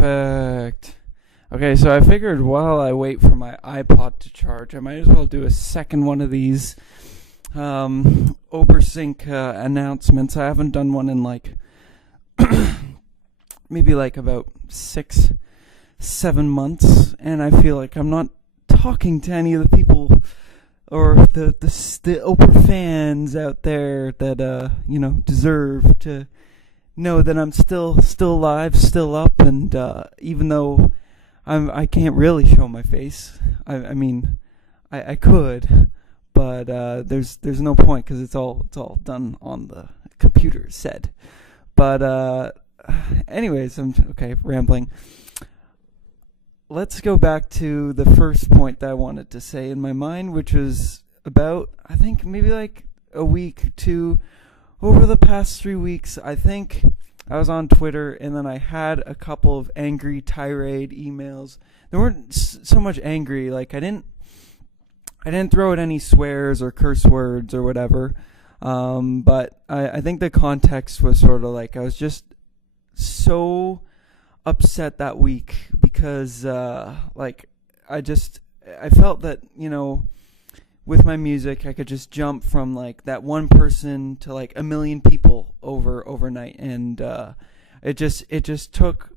Perfect. Okay, so I figured while I wait for my iPod to charge, I might as well do a second one of these Obersync announcements. I haven't done one in maybe about 6-7 months, and I feel like I'm not talking to any of the people or the Oper fans out there that deserve to know that I'm still alive, still up, and even though I can't really show my face. I mean, I could, but there's no point because it's all done on the computer said. But anyways, I'm okay rambling. Let's go back to the first point that I wanted to say in my mind, which was about, I think, maybe a week, two, over the past 3 weeks. I think I was on Twitter, and then I had a couple of angry tirade emails. They weren't so much angry, I didn't throw out any swears or curse words or whatever, but I think the context was sort of I was just so upset that week because I felt that with my music I could just jump from that one person to a million people overnight, and it just took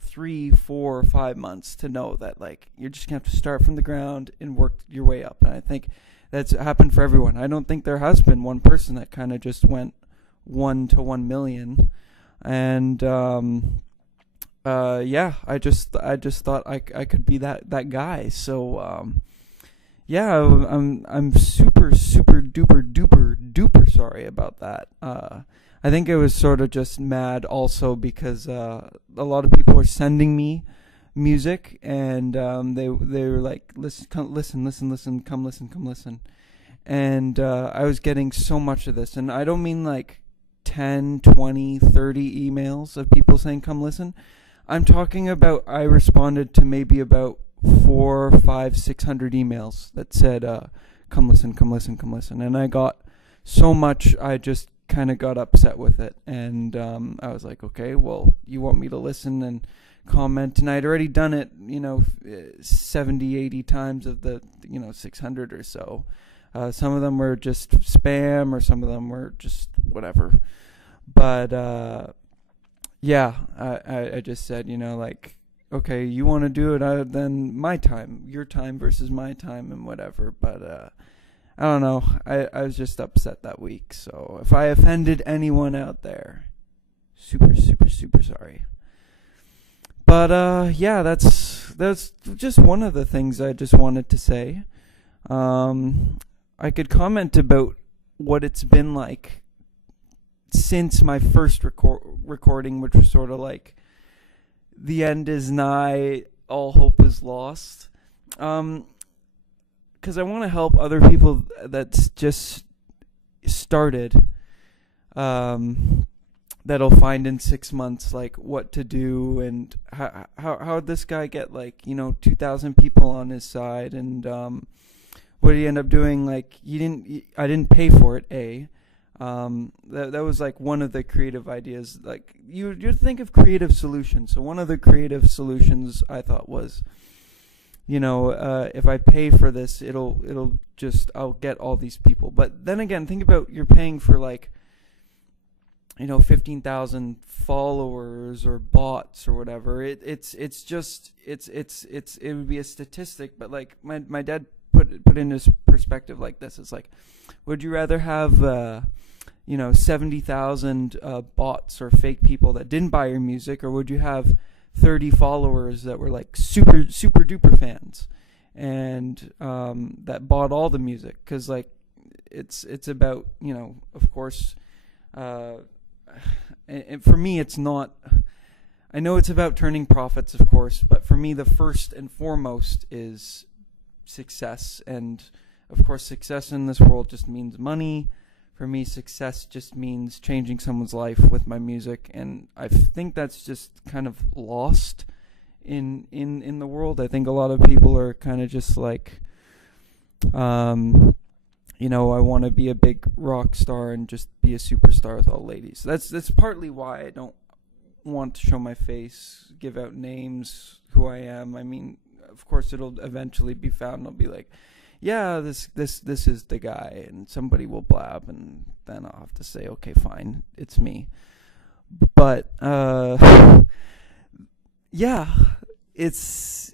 3, 4, 5 months to know that you're just gonna have to start from the ground and work your way up. And I think that's happened for everyone. I don't think there has been one person that kind of just went 1 to 1 million. And I just thought I could be that guy. So I'm super duper sorry about that. I think I was sort of just mad also because a lot of people are sending me music, and they were like, listen, come listen, and I was getting so much of this, and I don't mean 10, 20, 30 emails of people saying come listen. I'm talking about I responded to maybe about 4, 5, 600 emails that said come listen, and I got so much I just kind of got upset with it, and I was like, okay, well, you want me to listen and comment, and I'd already done it 70, 80 times of the 600 or so. Some of them were just spam, or some of them were just whatever, but I just said, okay, you want to do it, then my time, your time versus my time, and whatever. But I don't know. I was just upset that week. So if I offended anyone out there, super sorry. But that's just one of the things I just wanted to say. I could comment about what it's been like since my first recording, which was sort of the end is nigh, all hope is lost. Because I want to help other people that's just started, that'll find in 6 months what to do, and how this guy get 2,000 people on his side, and what did he end up doing? I didn't pay for it. That was one of the creative ideas. You think of creative solutions. So one of the creative solutions I thought was, if I pay for this, I'll get all these people. But then again, think about, you're paying for 15,000 followers or bots or whatever. It would be a statistic, but my dad put in his perspective like this. It's would you rather have 70,000 bots or fake people that didn't buy your music, or would you have 30 followers that were super duper fans and that bought all the music? Because it's about, of course, and for me it's not, I know it's about turning profits, of course, but for me the first and foremost is success. And of course success in this world just means money. For me, success just means changing someone's life with my music, and I think that's just kind of lost in the world. I think a lot of people are kind of just I want to be a big rock star and just be a superstar with all ladies. That's partly why I don't want to show my face, give out names, who I am. I mean, of course, it'll eventually be found. I'll be like, yeah, this is the guy, and somebody will blab, and then I'll have to say, okay, fine, it's me. But yeah, it's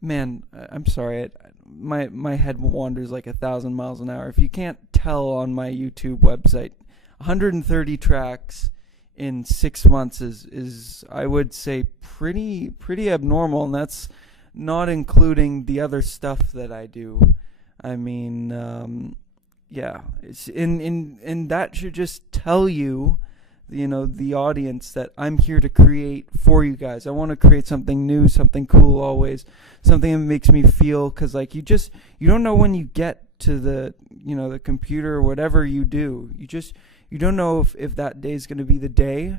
man. I'm sorry. My head wanders like 1,000 miles an hour. If you can't tell on my YouTube website, 130 tracks in 6 months is I would say pretty abnormal, and that's not including the other stuff that I do. I mean, yeah, it's in that should just tell you, the audience, that I'm here to create for you guys. I want to create something new, something cool, always something that makes me feel, because like you don't know when you get to the the computer or whatever you do. You don't know if that day is going to be the day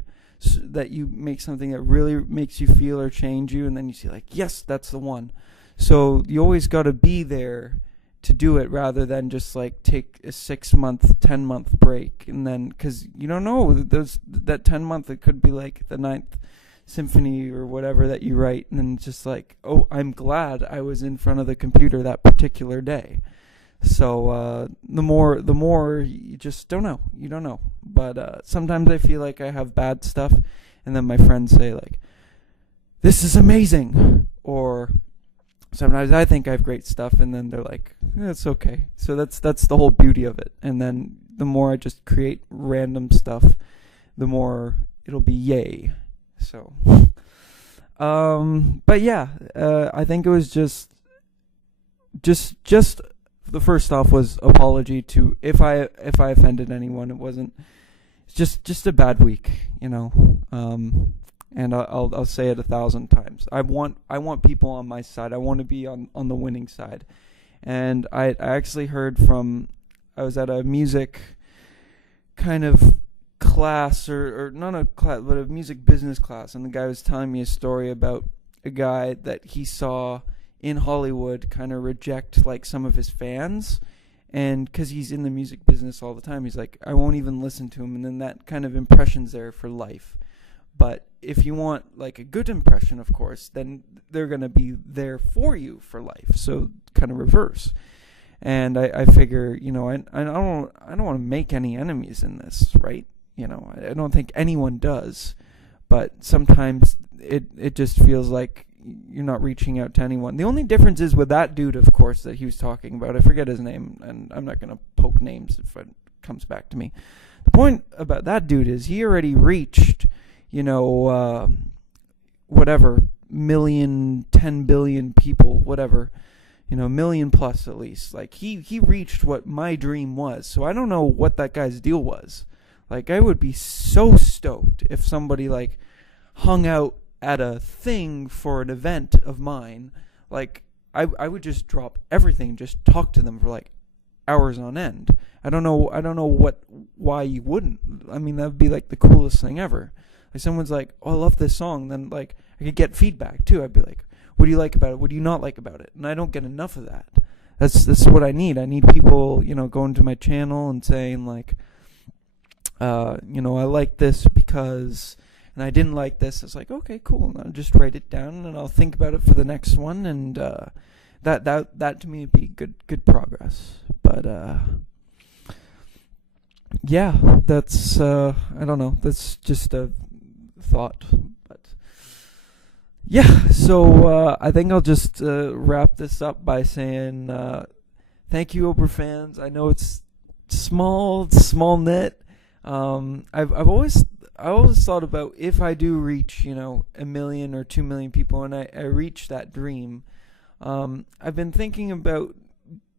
that you make something that really makes you feel or change you, and then you see like, yes, that's the one. So you always got to be there to do it, rather than just like take a 6-month, 10-month break, and then, because you don't know, that 10-month, it could be like the 9th symphony or whatever that you write, and then it's just like, oh, I'm glad I was in front of the computer that particular day. So the more you just don't know. You don't know. But sometimes I feel like I have bad stuff, and then my friends say like, this is amazing. Or sometimes I think I have great stuff, and then they're like, it's okay. So that's the whole beauty of it. And then the more I just create random stuff, the more it'll be yay. So but yeah, I think it was just the first off was apology to if I offended anyone. It wasn't. It's just a bad week, and I'll say it 1,000 times. I want people on my side. I want to be on the winning side. And I actually heard I was at a music kind of class, or not a class, but a music business class, and the guy was telling me a story about a guy that he saw in Hollywood kind of reject like some of his fans, and because he's in the music business all the time, he's like, I won't even listen to him, and then that kind of impression's there for life. But if you want like a good impression, of course, then they're going to be there for you for life. So kind of reverse. And I figure, I don't want to make any enemies in this, right? I don't think anyone does, but sometimes it just feels like you're not reaching out to anyone. The only difference is with that dude, of course, that he was talking about. I forget his name, and I'm not going to poke names if it comes back to me. The point about that dude is he already reached, whatever, 10 billion people, whatever, million plus at least. Like, he reached what my dream was. So I don't know what that guy's deal was. Like, I would be so stoked if somebody, like, hung out at a thing for an event of mine. Like, I would just drop everything, just talk to them for like hours on end. I don't know why you wouldn't. I mean, that would be like the coolest thing ever. Like, someone's like, oh, I love this song, then like I could get feedback too. I'd be like, what do you like about it? What do you not like about it? And I don't get enough of that. That's what I need. I need people, going to my channel and saying like, I like this because, and I didn't like this. It's like, okay, cool. And I'll just write it down, and I'll think about it for the next one. And that to me would be good progress. But yeah, that's I don't know. That's just a thought. But yeah, so I think I'll just wrap this up by saying thank you, Oprah fans. I know it's small knit. I always thought about if I do reach, 1 million or 2 million people, and I reach that dream. I've been thinking about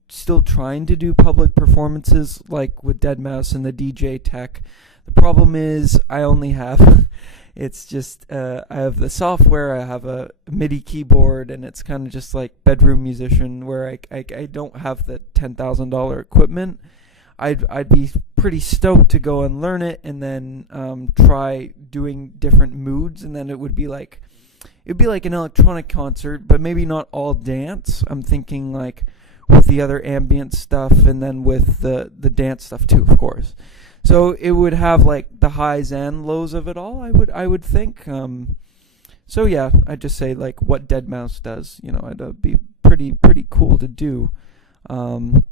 still trying to do public performances like with deadmau5 and the DJ tech. The problem is I only have, it's just, I have the software, I have a MIDI keyboard, and it's kind of just like bedroom musician where I don't have the $10,000 equipment. I'd be pretty stoked to go and learn it, and then try doing different moods, and then it'd be like an electronic concert, but maybe not all dance. I'm thinking like with the other ambient stuff, and then with the dance stuff too, of course. So it would have like the highs and lows of it all. I would think. So yeah, I'd just say like what Dead Mouse does. It'd be pretty cool to do. Um,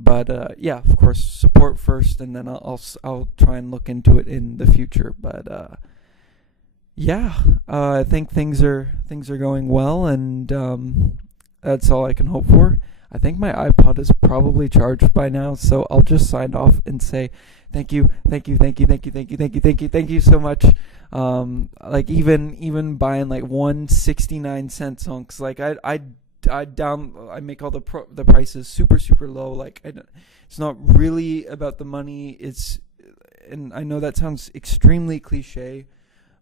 but yeah, of course, support first, and then I'll try and look into it in the future. But yeah, I think things are going well, and that's all I can hope for. I think my iPod is probably charged by now, so I'll just sign off and say thank you, thank you, thank you, thank you, thank you, thank you, thank you, thank you so much. Like even buying like 1.69 song, 'cause like I make all the prices super low. Like it's not really about the money. And I know that sounds extremely cliche,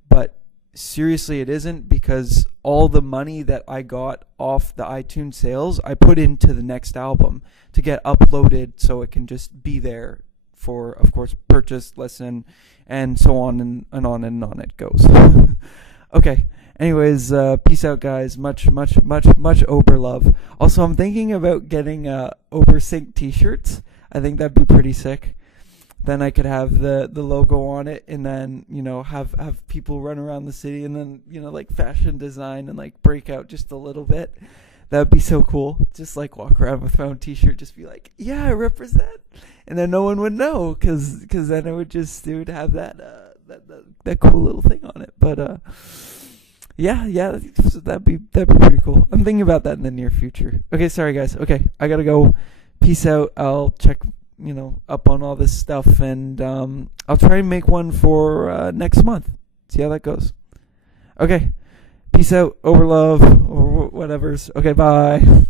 but seriously, it isn't, because all the money that I got off the iTunes sales, I put into the next album to get uploaded so it can just be there for, of course, purchase, listen, and so on and on and on it goes. Okay. Anyways, peace out, guys. Much Ober love. Also, I'm thinking about getting Ober Sync t-shirts. I think that'd be pretty sick. Then I could have the logo on it, and then have people run around the city, and then like fashion design and like break out just a little bit. That would be so cool. Just like walk around with my own t-shirt, just be like, yeah, I represent, and then no one would know, cause then it would have that cool little thing on it. But yeah, that'd be pretty cool. I'm thinking about that in the near future. Okay, sorry guys. Okay, I gotta go. Peace out. I'll check up on all this stuff, and I'll try and make one for next month. See how that goes. Okay, peace out, over love, or whatever's. Okay, bye.